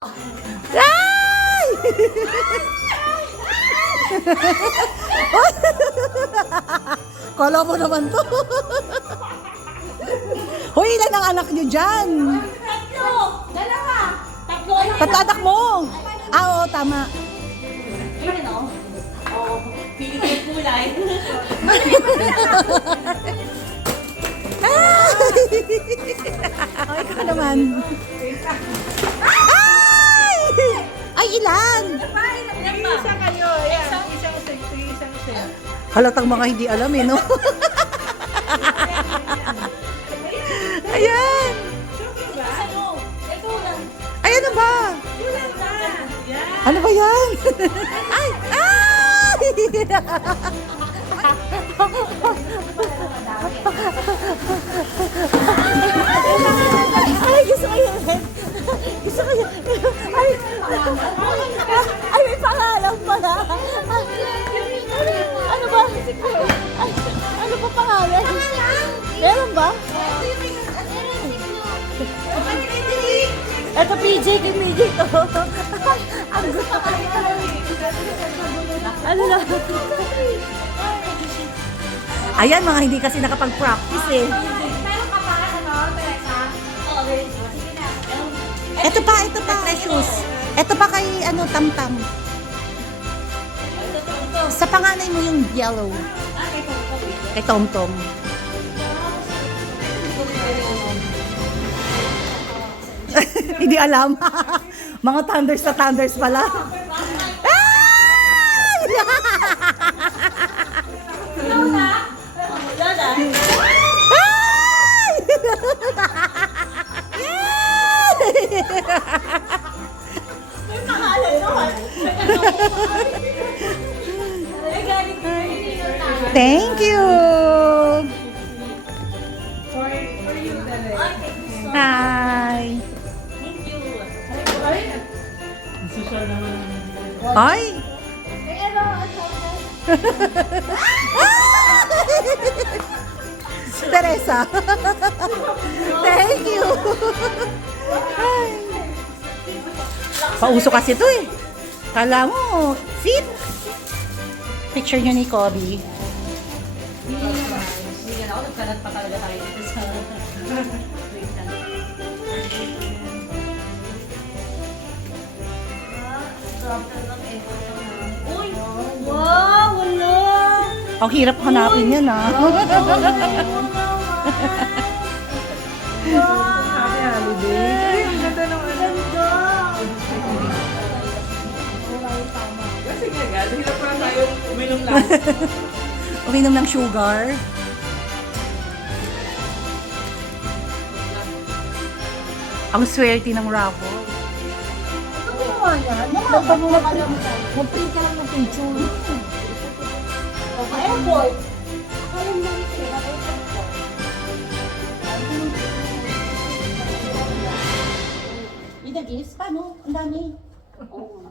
Ay! Kala mo naman to. Hoy, ilan ang anak nyo dyan? Tatlo! Dalawa! Tatlo! Tatlo anak mo. Ah, oo, tama. Ayun o. Oo. Pili ko yung kulay. Ay, ikaw naman. Ay! Ay, ilan? Isa kayo. Ayan. Isang isa. Halatang mga hindi alam eh, no? Ayan! Sa'yo. Ikaw lang. Ay, ano ba? Ano ba yan? Ay! Ay! Ay, gusto ko yun. Gusto ko yun. Ay, ay, may pangalan pala. Ano ba? Ay, ano ba pangalan? Meron ba? Ito PJ, kay PJ to. Ang gusto ko. Ano na? Ayan, mga hindi kasi nakapag-practice eh. Meron ka pa, ano, Teresa? Oo, meron. Sige na. Ito pa, Precious. Ito pa kay, ano, Tamtam. Sa panganay mo yung yellow. Kay Tomtom. Hindi alam. Mga thunders na thunders pala. Ay! Lola? Lola? Ay! May pangalan doon. Ay, galing ko yung tama. Thank you. For you, Dale. Ay, thank you so much. Hi. Thank you. Social naman. Ay! Pero, Teresa. Thank you. Ay. Pauso kasi to eh. Kala mo, fit. Picture nyo ni Kobe. hindi nga ako, nagkalat pa talaga tayo dito sa... Wait lang. Grabe talagang effort naman. Uy! Wow! Wala! Ang hirap hanapin yan ah. Happy holiday. Ay, ang ganda ng ano. Kasi nga, gano'n. Hirap pa tayo uminom lang. Uminom ng sugar. Ang swerte ng raffle. Mag-print ka lang ng picture. Airport. Ida gifts? Paano? Ang dami. Oo.